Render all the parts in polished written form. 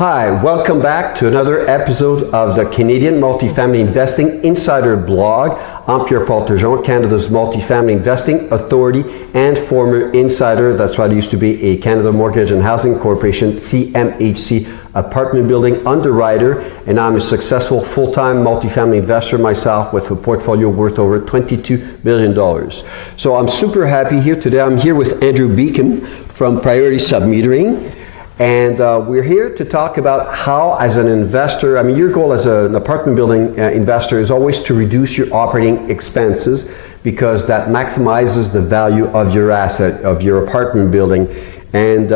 Hi, welcome back to another episode of the Canadian Multifamily Investing Insider Blog. I'm Pierre-Paul Turgeon, Canada's Multifamily Investing Authority and former insider. That's why I used to be a Canada Mortgage and Housing Corporation, CMHC, apartment building underwriter, and I'm a successful full-time multifamily investor myself with a portfolio worth over $22 billion. So I'm super happy here today. I'm here with Andrew Beacon from Priority Submetering. And we're here to talk about how, as an investor, I mean, your goal as an apartment building investor is always to reduce your operating expenses because that maximizes the value of your asset, of your apartment building. And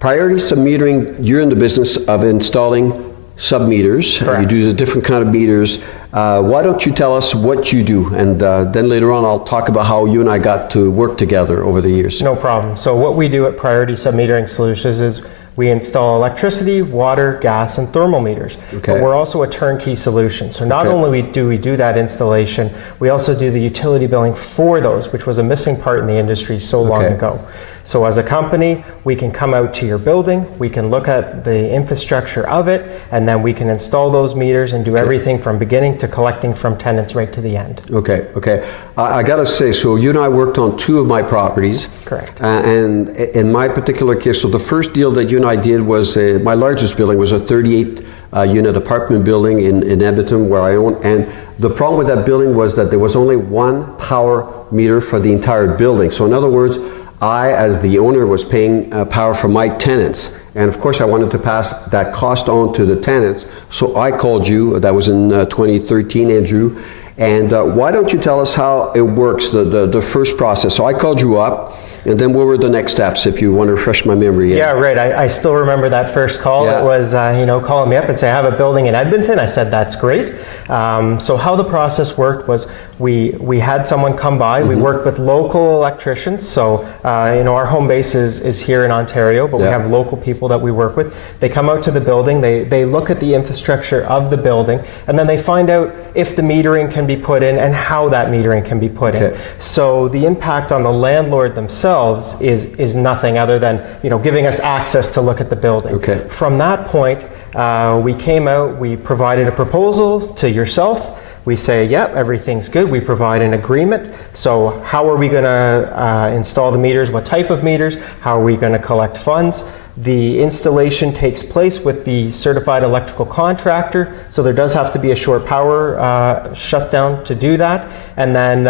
Priority Submetering, you're in the business of installing submeters. Correct. You do the different kind of meters. Why don't you tell us what you do, and then later on I'll talk about how you and I got to work together over the years. No problem. So what we do at Priority Submetering Solutions is we install electricity, water, gas, and thermal meters. Okay. But we're also a turnkey solution. So not only do we do that installation, we also do the utility billing for those, which was a missing part in the industry so long ago. So as a company, we can come out to your building, we can look at the infrastructure of it, and then we can install those meters and do everything from beginning to collecting from tenants right to the end. Okay. I gotta say, so you and I worked on two of my properties. Correct. And in my particular case, so the first deal that you and I did was, my largest building was a 38 unit apartment building in Edmonton where I own. And the problem with that building was that there was only one power meter for the entire building. So in other words, I, as the owner, was paying power for my tenants. And of course, I wanted to pass that cost on to the tenants. So I called you, that was in 2013, Andrew. And why don't you tell us how it works, the first process? So I called you up, and then what were the next steps, if you want to refresh my memory? Yeah, right. I still remember that first call. Yeah. It was, calling me up and say, I have a building in Edmonton. I said, that's great. So how the process worked was we had someone come by. We worked with local electricians. So, our home base is here in Ontario, but we have local people that we work with. They come out to the building. They look at the infrastructure of the building, and then they find out if the metering can be put in and how that metering can be put in. So the impact on the landlord themselves is nothing other than giving us access to look at the building. From that point, we came out, we provided a proposal to yourself. We say, yep, everything's good. We provide an agreement. So how are we going to install the meters? What type of meters? How are we going to collect funds? The installation takes place with the certified electrical contractor, so there does have to be a short power shutdown to do that. And then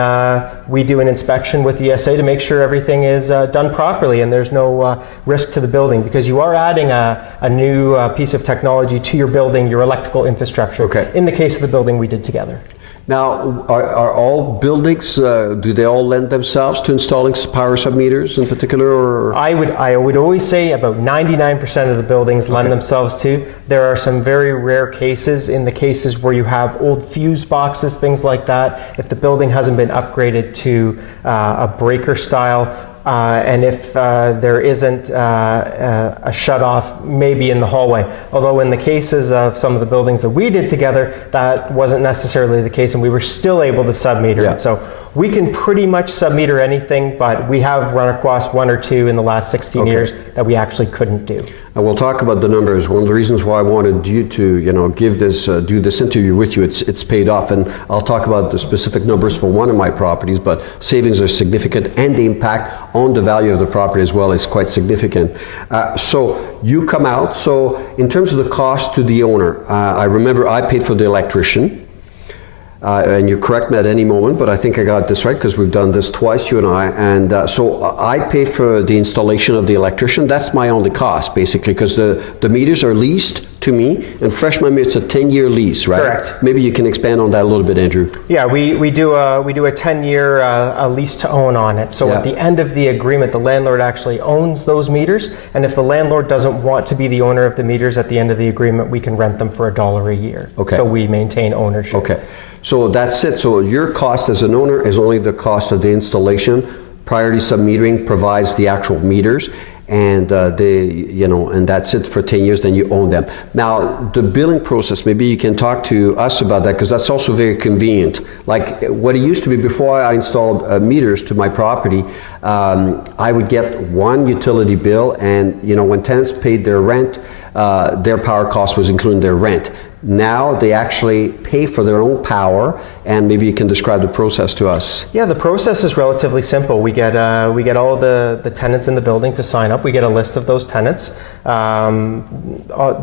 we do an inspection with ESA to make sure everything is done properly and there's no risk to the building, because you are adding a new piece of technology to your building, your electrical infrastructure. In the case of the building we did together. Now, are all buildings, do they all lend themselves to installing power submeters in particular? Or? I would always say about 99% of the buildings lend themselves to. There are some very rare cases, in the cases where you have old fuse boxes, things like that. If the building hasn't been upgraded to a breaker style, and if there isn't a shut-off maybe in the hallway. Although in the cases of some of the buildings that we did together, that wasn't necessarily the case, and we were still able to submeter it. So we can pretty much submeter anything, but we have run across one or two in the last 16 years that we actually couldn't do. And we'll talk about the numbers. One of the reasons why I wanted you to give this, do this interview with you, it's paid off, and I'll talk about the specific numbers for one of my properties, but savings are significant, and the impact on the value of the property as well is quite significant. So you come out, so in terms of the cost to the owner, I remember I paid for the electrician, and you correct me at any moment, but I think I got this right because we've done this twice, you and I, and so I pay for the installation of the electrician. That's my only cost, basically, because the meters are leased to me, and fresh memory, it's a 10-year lease, right? Correct. Maybe you can expand on that a little bit, Andrew. Yeah, we do a 10-year lease to own on it. So at the end of the agreement, the landlord actually owns those meters, and if the landlord doesn't want to be the owner of the meters at the end of the agreement, we can rent them for $1 a year. So we maintain ownership. So that's it. So your cost as an owner is only the cost of the installation. Priority Submetering provides the actual meters. and and that's it for 10 years, then you own them. Now, the billing process, maybe you can talk to us about that, because that's also very convenient. Like what it used to be before I installed meters to my property, I would get one utility bill, and when tenants paid their rent, their power cost was including their rent. Now they actually pay for their own power, and maybe you can describe the process to us. Yeah, the process is relatively simple. We get all the tenants in the building to sign up. We get a list of those tenants.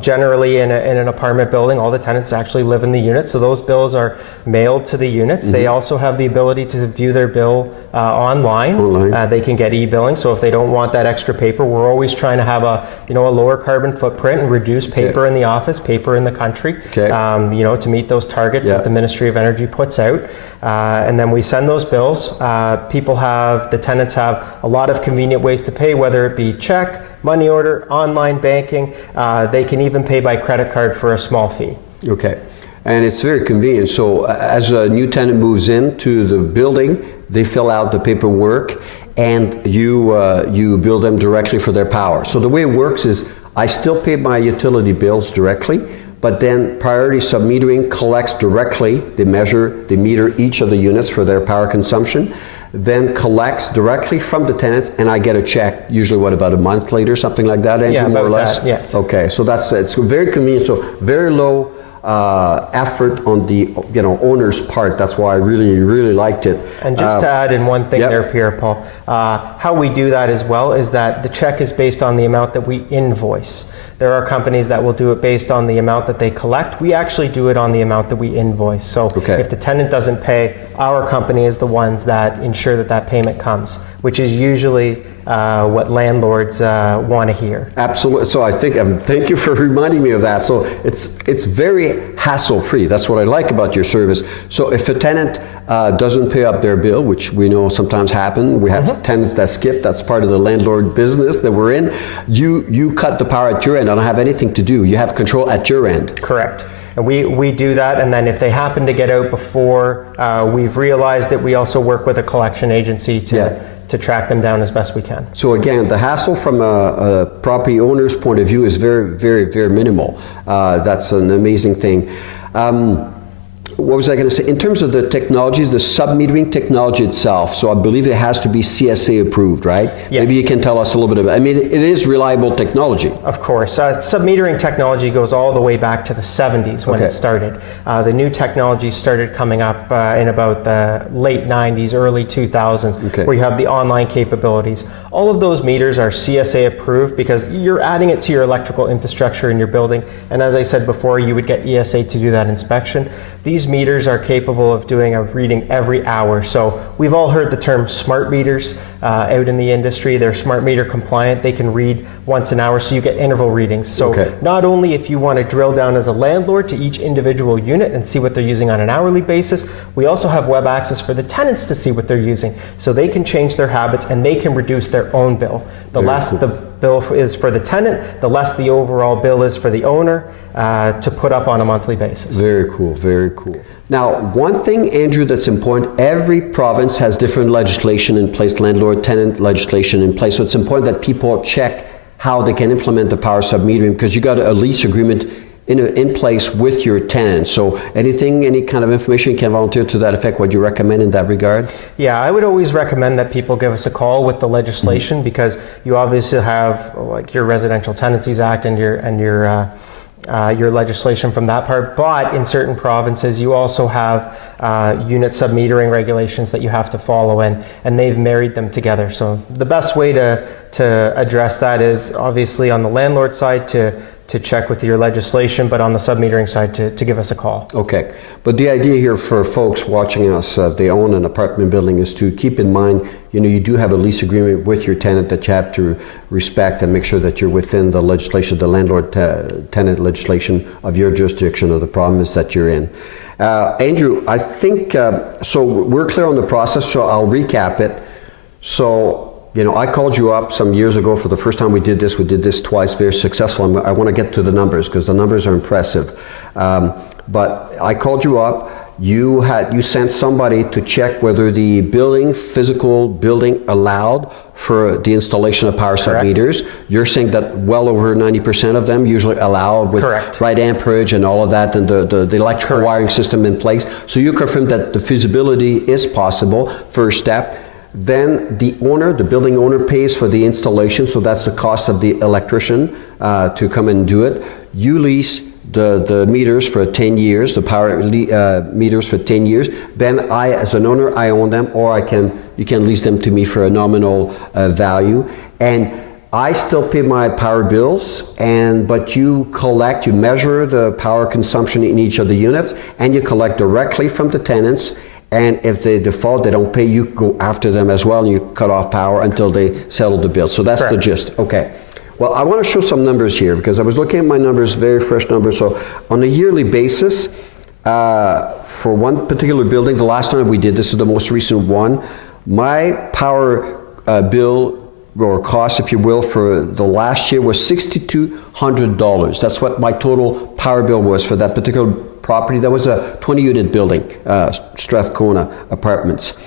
Generally in an apartment building, all the tenants actually live in the unit, so those bills are mailed to the units. Mm-hmm. They also have the ability to view their bill online. They can get e-billing, so if they don't want that extra paper, we're always trying to have a lower carbon footprint and reduce paper in the office, paper in the country. Okay. To meet those targets that the Ministry of Energy puts out. And then we send those bills. The tenants have a lot of convenient ways to pay, whether it be check, money order, online banking. They can even pay by credit card for a small fee. Okay. And it's very convenient. So as a new tenant moves into the building, they fill out the paperwork, and you bill them directly for their power. So the way it works is I still pay my utility bills directly, but then Priority Submetering collects directly. They meter each of the units for their power consumption, then collects directly from the tenants, and I get a check, usually about a month later, something like that, Andrew, more or less? That, yes. Okay, so it's very convenient, so very low effort on the owner's part. That's why I really, really liked it. And just to add in one thing there, Pierre-Paul, how we do that as well is that the check is based on the amount that we invoice. There are companies that will do it based on the amount that they collect. We actually do it on the amount that we invoice. So if the tenant doesn't pay, our company is the ones that ensure that payment comes, which is usually what landlords want to hear. Absolutely. So I think, thank you for reminding me of that. So it's very hassle-free. That's what I like about your service. So if a tenant doesn't pay up their bill, which we know sometimes happen, we have tenants that skip, that's part of the landlord business that we're in, you cut the power at your end. I don't have anything to do. You have control at your end. Correct. And we do that, and then if they happen to get out before we've realized it, we also work with a collection agency to track them down as best we can. So again, the hassle from a property owner's point of view is very, very, very minimal. That's an amazing thing. What was I going to say? In terms of the technologies, the submetering technology itself, so I believe it has to be CSA approved, right? Yes. Maybe you can tell us a little bit about it. I mean, it is reliable technology. Of course. Submetering technology goes all the way back to the 70s when it started. The new technology started coming up in about the late 90s, early 2000s, where you have the online capabilities. All of those meters are CSA approved because you're adding it to your electrical infrastructure in your building. And as I said before, you would get ESA to do that inspection. These meters are capable of doing a reading every hour. So we've all heard the term smart meters out in the industry. They're smart meter compliant. They can read once an hour, so you get interval readings. So not only if you want to drill down as a landlord to each individual unit and see what they're using on an hourly basis, we also have web access for the tenants to see what they're using. So they can change their habits and they can reduce their own bill. The less the bill is for the tenant, the less the overall bill is for the owner to put up on a monthly basis. Very cool, very cool. Now, one thing, Andrew, that's important, every province has different legislation in place, landlord-tenant legislation in place, so it's important that people check how they can implement the power submetering, because you got a lease agreement in place with your tenant. So any kind of information you can volunteer to that effect, what you recommend in that regard? Yeah, I would always recommend that people give us a call with the legislation, because you obviously have like your Residential Tenancies Act and your legislation from that part, but in certain provinces you also have unit submetering regulations that you have to follow, and they've married them together. So the best way to address that is obviously on the landlord side to check with your legislation, but on the submetering side to give us a call. Okay, but the idea here for folks watching us, if they own an apartment building, is to keep in mind, you do have a lease agreement with your tenant that you have to respect and make sure that you're within the legislation, the landlord-tenant legislation of your jurisdiction or the province that you're in. Andrew, I think, so we're clear on the process, so I'll recap it. So I called you up some years ago for the first time we did this. We did this twice, very successful. I want to get to the numbers because the numbers are impressive. But I called you up. You sent somebody to check whether the physical building allowed for the installation of power submeters. You're saying that well over 90% of them usually allow with right amperage and all of that, and the electrical wiring system in place. So you confirmed that the feasibility is possible, first step. Then the building owner pays for the installation, so that's the cost of the electrician to come and do it. You lease the meters for 10 years, the power meters for 10 years. Then I, as an owner, I own them, or you can lease them to me for a nominal value. And I still pay my power bills, but you measure the power consumption in each of the units, and you collect directly from the tenants. And if they default, they don't pay, you go after them as well, and you cut off power until they settle the bill. So that's the gist. Okay. Well, I want to show some numbers here because I was looking at my numbers, very fresh numbers. So on a yearly basis, for one particular building, the last time we did, this is the most recent one, my power bill or cost, if you will, for the last year was $6,200. That's what my total power bill was for that particular property. That was a 20-unit building, Strathcona Apartments.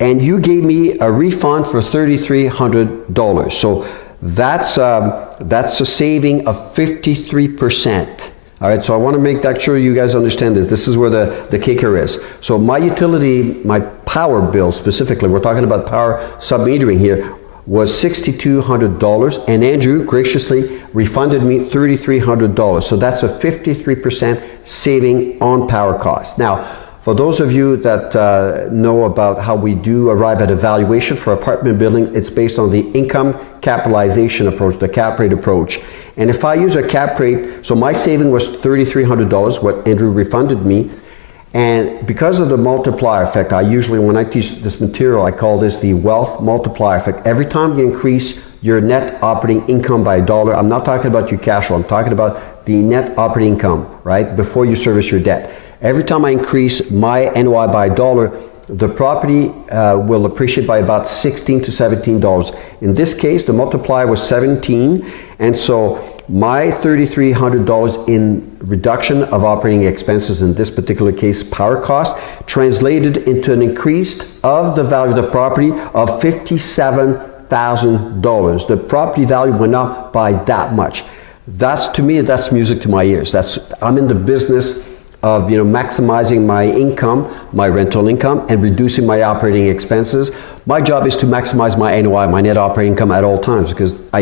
And you gave me a refund for $3,300. So that's a saving of 53%. All right, so I want to make sure you guys understand this. This is where the kicker is. So my utility, my power bill specifically, we're talking about power submetering here, was $6,200, and Andrew graciously refunded me $3,300. So that's a 53% saving on power costs. Now, for those of you that know about how we do arrive at a valuation for apartment building, it's based on the income capitalization approach, the cap rate approach. And if I use a cap rate, so my saving was $3,300, what Andrew refunded me. And because of the multiplier effect, I usually, when I teach this material, I call this the wealth multiplier effect. Every time you increase your net operating income by $1, I'm not talking about your cash flow, I'm talking about the net operating income, right, before you service your debt. Every time I increase my NOI by $1, the property will appreciate by about $16 to $17. In this case, the multiplier was 17, and so my $3,300 in reduction of operating expenses, in this particular case power cost, translated into an increase of the value of the property of $57,000. The property value went up by that much. To me, that's music to my ears. I'm in the business of maximizing my income, my rental income, and reducing my operating expenses. My job is to maximize my NOI, my net operating income, at all times, because I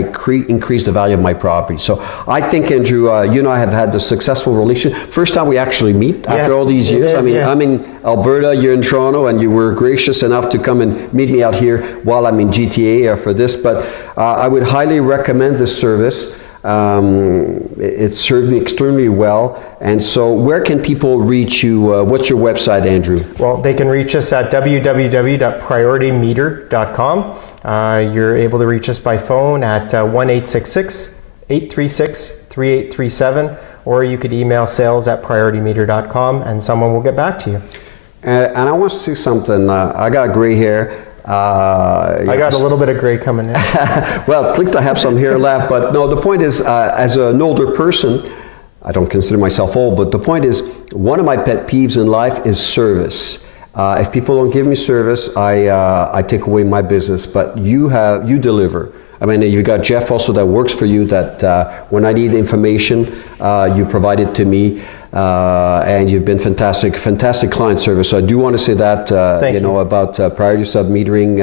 increase the value of my property. So I think, Andrew, you and I have had the successful relation. First time we actually meet after all these years. I'm in Alberta, you're in Toronto, and you were gracious enough to come and meet me out here while I'm in GTA for this. But I would highly recommend this service. It served me extremely well. And so where can people reach you? What's your website, Andrew? Well, they can reach us at www.prioritymeter.com. You're able to reach us by phone at 1-866-836-3837, or you could email sales@prioritymeter.com and someone will get back to you. And I want to say something. I got gray hair. I got a little bit of gray coming in. Well, at least I have some hair left. But no, the point is, as an older person, I don't consider myself old, but the point is, one of my pet peeves in life is service. If people don't give me service, I take away my business. But you deliver. I mean, you've got Jeff also that works for you, that when I need information, you provide it to me. And you've been fantastic client service. So I do want to say that, about priority submetering,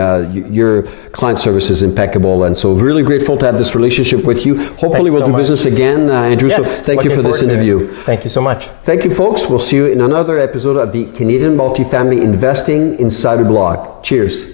your client service is impeccable. And so really grateful to have this relationship with you. Hopefully we'll do business again, Andrew. Yes, so thank you for this interview. Thank you so much. Thank you, folks. We'll see you in another episode of the Canadian Multifamily Investing Insider Blog. Cheers.